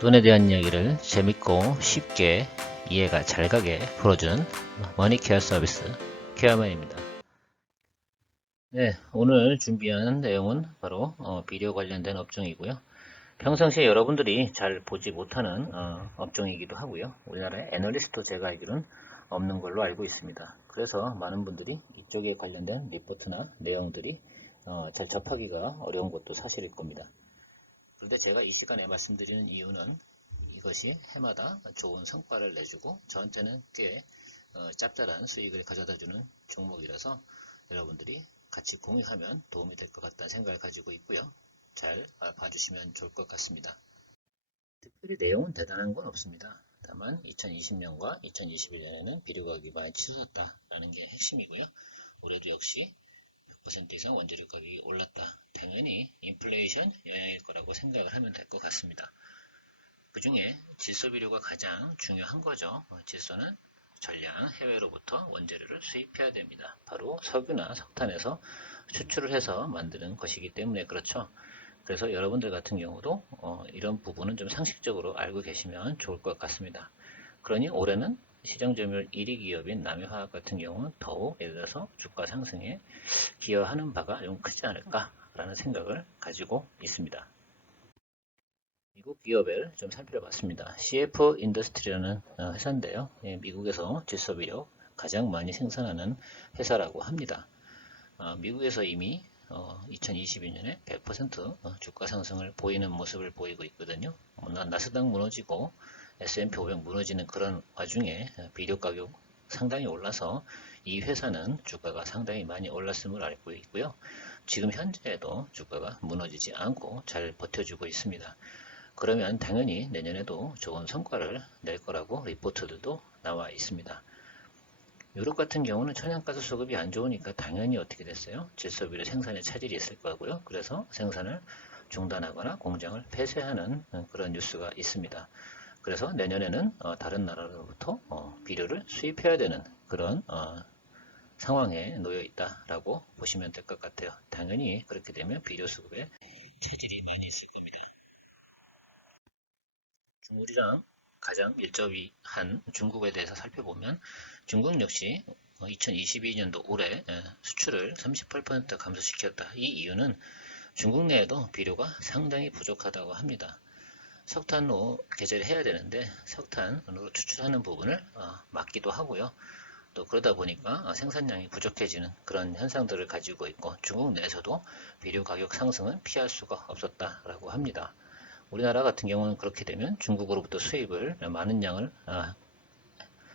돈에 대한 이야기를 재밌고 쉽게 이해가 잘 가게 풀어주는 머니케어 서비스 케어맨입니다. 네, 오늘 준비한 내용은 바로 비디오 관련된 업종이고요. 평상시에 여러분들이 잘 보지 못하는 업종이기도 하고요. 우리나라에 애널리스트도 제가 알기로는 없는 걸로 알고 있습니다. 그래서 많은 분들이 이쪽에 관련된 리포트나 내용들이 잘 접하기가 어려운 것도 사실일 겁니다. 그런데 제가 이 시간에 말씀드리는 이유는 이것이 해마다 좋은 성과를 내주고 저한테는 꽤 짭짤한 수익을 가져다주는 종목이라서 여러분들이 같이 공유하면 도움이 될 것 같다는 생각을 가지고 있고요. 잘 봐주시면 좋을 것 같습니다. 특별히 내용은 대단한 건 없습니다. 다만 2020년과 2021년에는 비료가격이 많이 치솟았다라는 게 핵심이고요. 올해도 역시 100% 이상 원재료 가격이 올랐다. 당연히 인플레이션 영향일 거라고 생각을 하면 될 것 같습니다. 그 중에 질소 비료가 가장 중요한 거죠. 질소는 전량 해외로부터 원재료를 수입해야 됩니다. 바로 석유나 석탄에서 추출을 해서 만드는 것이기 때문에 그렇죠. 그래서 여러분들 같은 경우도 이런 부분은 좀 상식적으로 알고 계시면 좋을 것 같습니다. 그러니 올해는 시장 점유율 1위 기업인 남해화학 같은 경우는 더욱 예를 들어서 주가 상승에 기여하는 바가 좀 크지 않을까라는 생각을 가지고 있습니다. 미국 기업을 좀 살펴봤습니다. CF 인더스트리라는 회사인데요. 미국에서 질소비료 가장 많이 생산하는 회사라고 합니다. 미국에서 이미 2022년에 100% 주가 상승을 보이는 모습을 보이고 있거든요. 나스닥 무너지고 S&P 500 무너지는 그런 와중에 비료 가격 상당히 올라서 이 회사는 주가가 상당히 많이 올랐음을 알고 있고요. 지금 현재에도 주가가 무너지지 않고 잘 버텨주고 있습니다. 그러면 당연히 내년에도 좋은 성과를 낼 거라고 리포트들도 나와 있습니다. 유럽 같은 경우는 천연가스 수급이 안 좋으니까 당연히 어떻게 됐어요? 질소비료 생산에 차질이 있을 거고요. 그래서 생산을 중단하거나 공장을 폐쇄하는 그런 뉴스가 있습니다. 그래서 내년에는 다른 나라로부터 비료를 수입해야 되는 그런 상황에 놓여 있다라고 보시면 될 것 같아요. 당연히 그렇게 되면 비료 수급에 차질이 많이 있을 겁니다. 우리랑 가장 밀접한 중국에 대해서 살펴보면 중국 역시 2022년도 올해 수출을 38% 감소시켰다. 이 이유는 중국 내에도 비료가 상당히 부족하다고 합니다. 석탄로 개조를 해야 되는데 석탄으로 추출하는 부분을 막기도 하고요. 또 그러다 보니까 생산량이 부족해지는 그런 현상들을 가지고 있고 중국 내에서도 비료 가격 상승은 피할 수가 없었다라고 합니다. 우리나라 같은 경우는 그렇게 되면 중국으로부터 수입을 많은 양을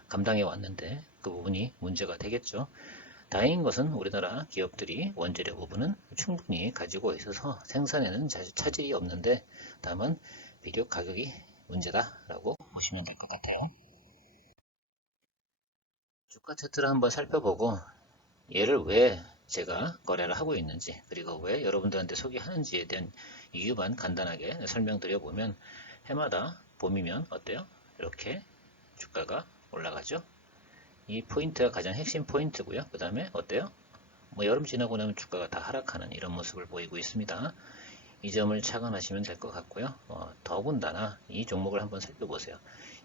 감당해 왔는데 그 부분이 문제가 되겠죠. 다행인 것은 우리나라 기업들이 원재료 부분은 충분히 가지고 있어서 생산에는 차질이 없는데 다만 비료 가격이 문제다라고 보시면 될 것 같아요. 주가 차트를 한번 살펴보고 얘를 왜 제가 거래를 하고 있는지 그리고 왜 여러분들한테 소개하는지에 대한 이유만 간단하게 설명드려 보면 해마다 봄이면 어때요? 이렇게 주가가 올라가죠. 이 포인트가 가장 핵심 포인트고요. 그 다음에 어때요? 뭐 여름 지나고 나면 주가가 다 하락하는 이런 모습을 보이고 있습니다. 이 점을 착안하시면 될 것 같고요. 더군다나 이 종목을 한번 살펴보세요.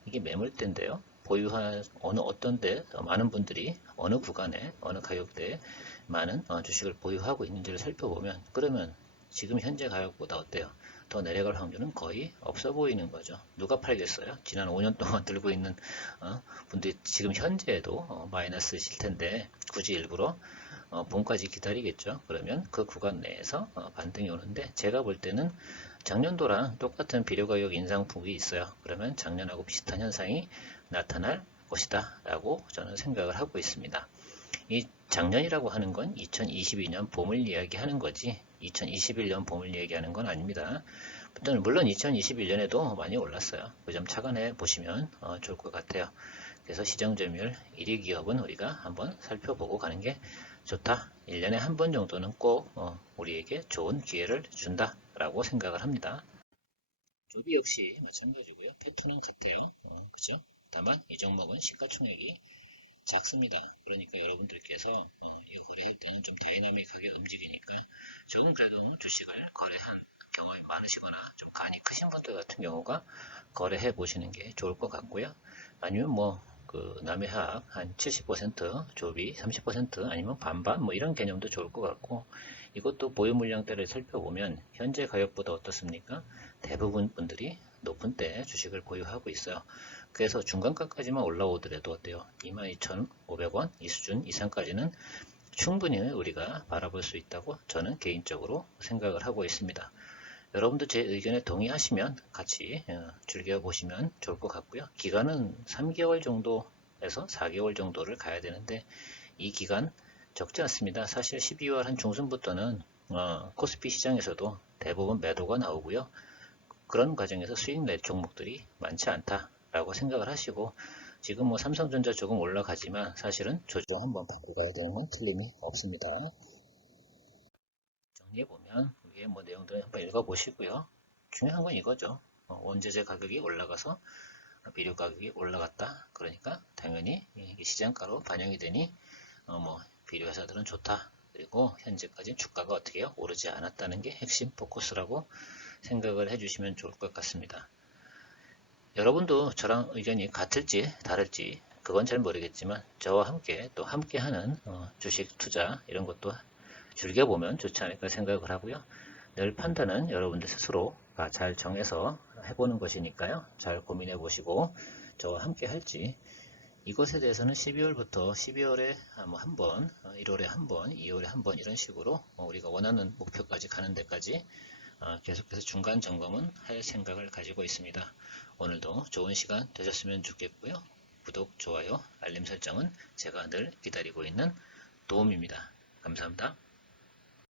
이게 매물대인데요. 보유한 어떤 때 많은 분들이 어느 구간에 어느 가격대에 많은 주식을 보유하고 있는지를 살펴보면 그러면 지금 현재 가격보다 어때요? 더 내려갈 확률은 거의 없어 보이는 거죠. 누가 팔겠어요? 지난 5년 동안 들고 있는 분들이 지금 현재에도 마이너스실 텐데 굳이 일부러 봄까지 기다리겠죠. 그러면 그 구간 내에서 반등이 오는데 제가 볼 때는 작년도랑 똑같은 비료 가격 인상폭이 있어요. 그러면 작년하고 비슷한 현상이 나타날 것이다 라고 저는 생각을 하고 있습니다. 이 작년이라고 하는 건 2022년 봄을 이야기하는 거지 2021년 봄을 이야기하는 건 아닙니다. 물론 2021년에도 많이 올랐어요. 그 점 착안해 보시면 좋을 것 같아요. 그래서 시장 점유율 1위 기업은 우리가 한번 살펴보고 가는 게 좋다. 1년에 한 번 정도는 꼭 우리에게 좋은 기회를 준다라고 생각을 합니다. 조비 역시 마찬가지고요. 패턴은 같아요. 그죠? 다만 이 종목은 시가총액이 작습니다. 그러니까 여러분들께서 이 거래할 때는 좀 다이나믹하게 움직이니까 저는 그래도 주식을 거래한 경험이 많으시거나 좀 간이 크신 분들 같은 경우가 거래해 보시는 게 좋을 것 같고요. 아니면 뭐 그 남해학 한 70% 조비 30% 아니면 반반 뭐 이런 개념도 좋을 것 같고, 이것도 보유 물량대를 살펴보면 현재 가격보다 어떻습니까? 대부분 분들이 높은 때 주식을 보유하고 있어요. 그래서 중간가까지만 올라오더라도 어때요? 22,500원 이 수준 이상까지는 충분히 우리가 바라볼 수 있다고 저는 개인적으로 생각을 하고 있습니다. 여러분도 제 의견에 동의하시면 같이 즐겨보시면 좋을 것 같고요. 기간은 3개월 정도에서 4개월 정도를 가야 되는데 이 기간 적지 않습니다. 사실 12월 한 중순부터는 코스피 시장에서도 대부분 매도가 나오고요. 그런 과정에서 수익 낼 종목들이 많지 않다라고 생각을 하시고, 지금 뭐 삼성전자 조금 올라가지만 사실은 조정 한번 받고 가야 되는 건 틀림이 없습니다. 정리해보면 위에 뭐 내용들을 한번 읽어보시고요. 중요한 건 이거죠. 원재재 가격이 올라가서 비료 가격이 올라갔다. 그러니까 당연히 이게 시장가로 반영이 되니 뭐 비료 회사들은 좋다. 그리고 현재까지 주가가 어떻게 해요? 오르지 않았다는 게 핵심 포커스라고 생각을 해주시면 좋을 것 같습니다. 여러분도 저랑 의견이 같을지 다를지 그건 잘 모르겠지만 저와 함께 또 함께하는 주식 투자 이런 것도 즐겨보면 좋지 않을까 생각을 하고요. 늘 판단은 여러분들 스스로가 잘 정해서 해보는 것이니까요. 잘 고민해 보시고 저와 함께 할지, 이것에 대해서는 12월부터 12월에 한 번, 1월에 한 번, 2월에 한 번 이런 식으로 우리가 원하는 목표까지 가는 데까지 계속해서 중간 점검은 할 생각을 가지고 있습니다. 오늘도 좋은 시간 되셨으면 좋겠고요. 구독, 좋아요, 알림 설정은 제가 늘 기다리고 있는 도움입니다. 감사합니다.